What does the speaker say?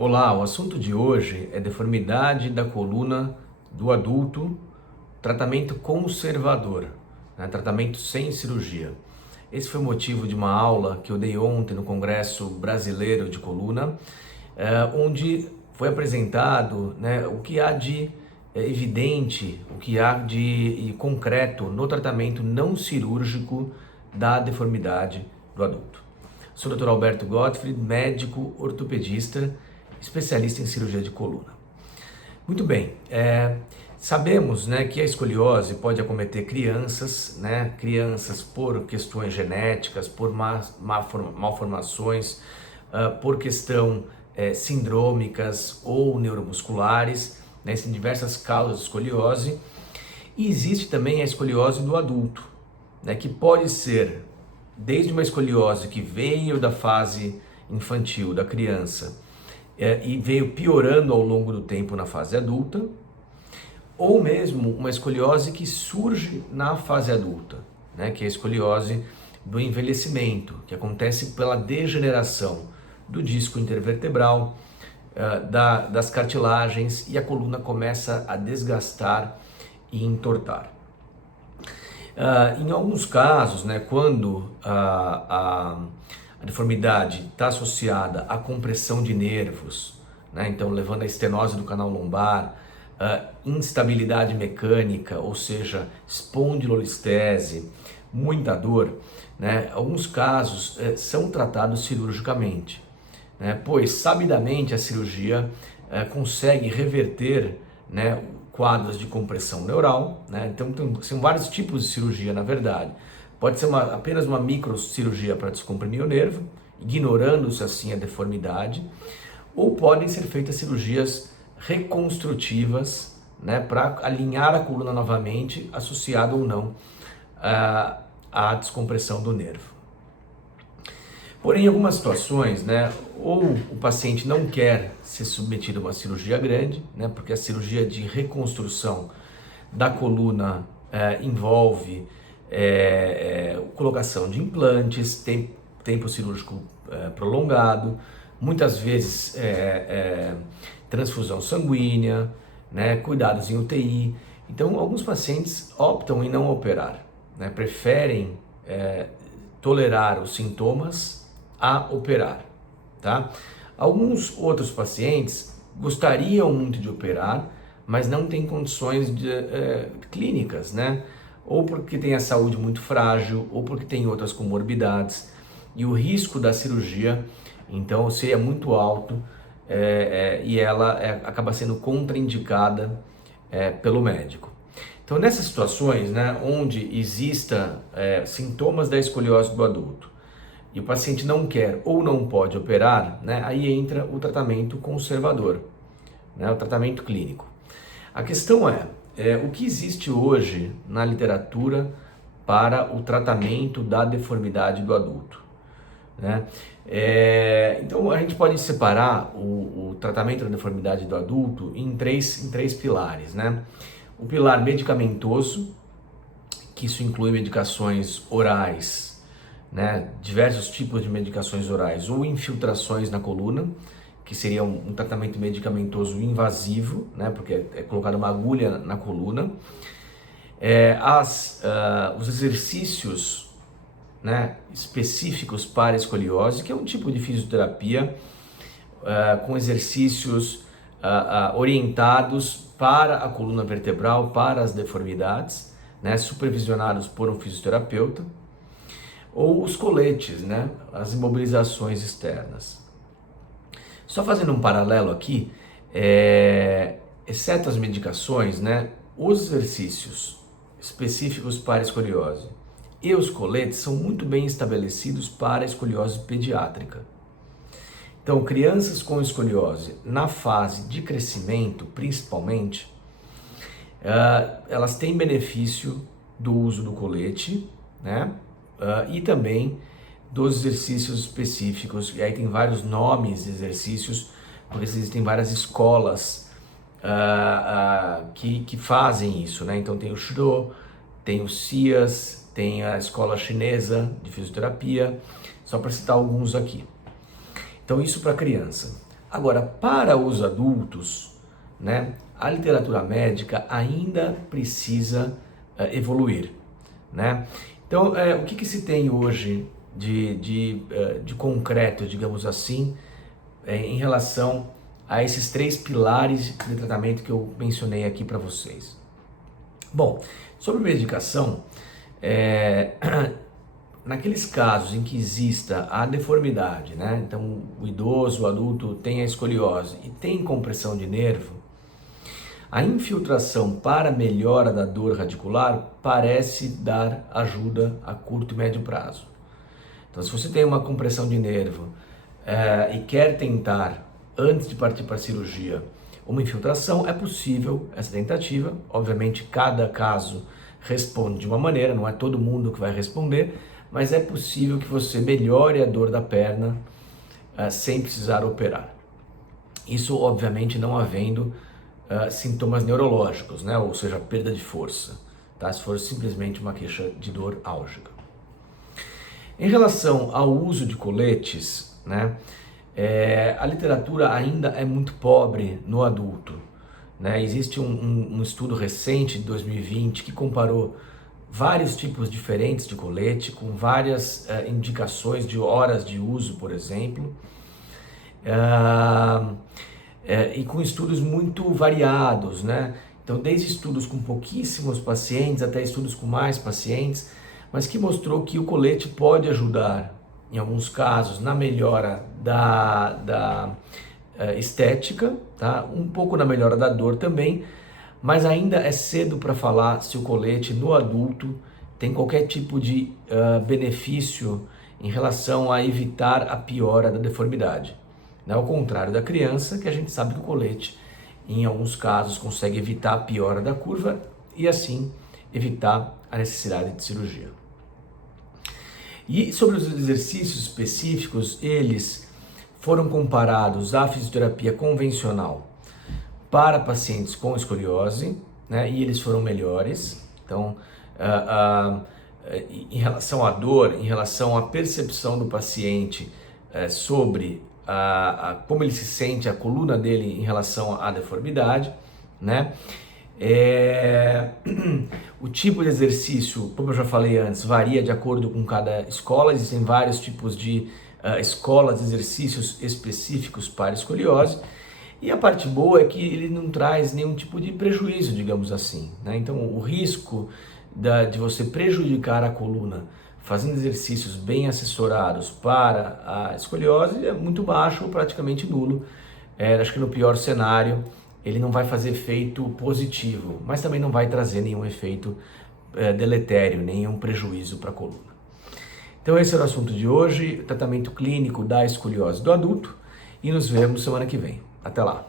Olá, o assunto de hoje é deformidade da coluna do adulto, tratamento conservador, tratamento sem cirurgia. Esse foi o motivo de uma aula que eu dei ontem no Congresso Brasileiro de Coluna, onde foi apresentado, o que há de evidente, o que há de concreto no tratamento não cirúrgico da deformidade do adulto. Sou o Dr. Alberto Gottfried, médico ortopedista, especialista em cirurgia de coluna. Muito bem, sabemos que a escoliose pode acometer crianças, crianças por questões genéticas, por malformações, por questão sindrômicas ou neuromusculares, existem diversas causas de escoliose. E existe também a escoliose do adulto, que pode ser desde uma escoliose que veio da fase infantil, da criança, e veio piorando ao longo do tempo na fase adulta, ou mesmo uma escoliose que surge na fase adulta, que é a escoliose do envelhecimento, que acontece pela degeneração do disco intervertebral, das cartilagens, e a coluna começa a desgastar e entortar. Em alguns casos, quando a deformidade está associada à compressão de nervos, então levando à estenose do canal lombar, instabilidade mecânica, ou seja, espondilolistese, muita dor, alguns casos são tratados cirurgicamente, pois sabidamente a cirurgia consegue reverter quadros de compressão neural, então são vários tipos de cirurgia, na verdade. Pode ser apenas uma microcirurgia para descomprimir o nervo, ignorando-se assim a deformidade, ou podem ser feitas cirurgias reconstrutivas, para alinhar a coluna novamente, associado ou não à descompressão do nervo. Porém, em algumas situações, ou o paciente não quer ser submetido a uma cirurgia grande, porque a cirurgia de reconstrução da coluna envolve colocação de implantes, tempo cirúrgico prolongado, muitas vezes transfusão sanguínea, cuidados em UTI. Então, alguns pacientes optam em não operar, preferem tolerar os sintomas a operar, tá? Alguns outros pacientes gostariam muito de operar, mas não têm condições clínicas, ou porque tem a saúde muito frágil, ou porque tem outras comorbidades, e o risco da cirurgia, então, seria muito alto, e ela acaba sendo contraindicada pelo médico. Então, nessas situações, onde exista sintomas da escoliose do adulto, e o paciente não quer ou não pode operar, aí entra o tratamento conservador, o tratamento clínico. A questão é o que existe hoje na literatura para o tratamento da deformidade do adulto. Então a gente pode separar o tratamento da deformidade do adulto em três pilares. O pilar medicamentoso, que isso inclui medicações orais, diversos tipos de medicações orais ou infiltrações na coluna, que seria um tratamento medicamentoso invasivo, porque é colocada uma agulha na coluna. Os exercícios específicos para a escoliose, que é um tipo de fisioterapia com exercícios orientados para a coluna vertebral, para as deformidades, supervisionados por um fisioterapeuta, ou os coletes, as imobilizações externas. Só fazendo um paralelo aqui, exceto as medicações, os exercícios específicos para a escoliose e os coletes são muito bem estabelecidos para a escoliose pediátrica. Então, crianças com escoliose na fase de crescimento, principalmente, elas têm benefício do uso do colete, e também dos exercícios específicos, e aí tem vários nomes de exercícios, porque existem várias escolas que fazem isso, Então tem o Shiro, tem o CIAS, tem a escola chinesa de fisioterapia, só para citar alguns aqui. Então isso para criança. Agora, para os adultos, né, a literatura médica ainda precisa evoluir, né? Então, o que se tem hoje de concreto, digamos assim, em relação a esses 3 pilares de tratamento que eu mencionei aqui para vocês? Bom, sobre medicação, naqueles casos em que exista a deformidade, né? Então o idoso, o adulto tem a escoliose e tem compressão de nervo, a infiltração para melhora da dor radicular parece dar ajuda a curto e médio prazo. Então, se você tem uma compressão de nervo e quer tentar, antes de partir para a cirurgia, uma infiltração, é possível essa tentativa. Obviamente, cada caso responde de uma maneira, não é todo mundo que vai responder, mas é possível que você melhore a dor da perna sem precisar operar. Isso, obviamente, não havendo sintomas neurológicos, né? Ou seja, perda de força, tá? Se for simplesmente uma queixa de dor álgica. Em relação ao uso de coletes, né? A literatura ainda é muito pobre no adulto, né? Existe um estudo recente de 2020 que comparou vários tipos diferentes de colete com várias indicações de horas de uso, por exemplo, e com estudos muito variados, né? Então, desde estudos com pouquíssimos pacientes até estudos com mais pacientes, mas que mostrou que o colete pode ajudar, em alguns casos, na melhora da estética, tá? Um pouco na melhora da dor também, mas ainda é cedo para falar se o colete no adulto tem qualquer tipo de benefício em relação a evitar a piora da deformidade. Ao contrário da criança, que a gente sabe que o colete, em alguns casos, consegue evitar a piora da curva e assim evitar a necessidade de cirurgia. E sobre os exercícios específicos, eles foram comparados à fisioterapia convencional para pacientes com escoliose, né, e eles foram melhores. Então, em relação à dor, em relação à percepção do paciente sobre como ele se sente, a coluna dele em relação à deformidade, né? O tipo de exercício, como eu já falei antes, varia de acordo com cada escola. Existem vários tipos de escolas de exercícios específicos para escoliose. E a parte boa é que ele não traz nenhum tipo de prejuízo, digamos assim, né? Então, o risco de você prejudicar a coluna fazendo exercícios bem assessorados para a escoliose é muito baixo ou praticamente nulo. Acho que no pior cenário ele não vai fazer efeito positivo, mas também não vai trazer nenhum efeito deletério, nenhum prejuízo para a coluna. Então esse era o assunto de hoje, tratamento clínico da escoliose do adulto, e nos vemos semana que vem. Até lá!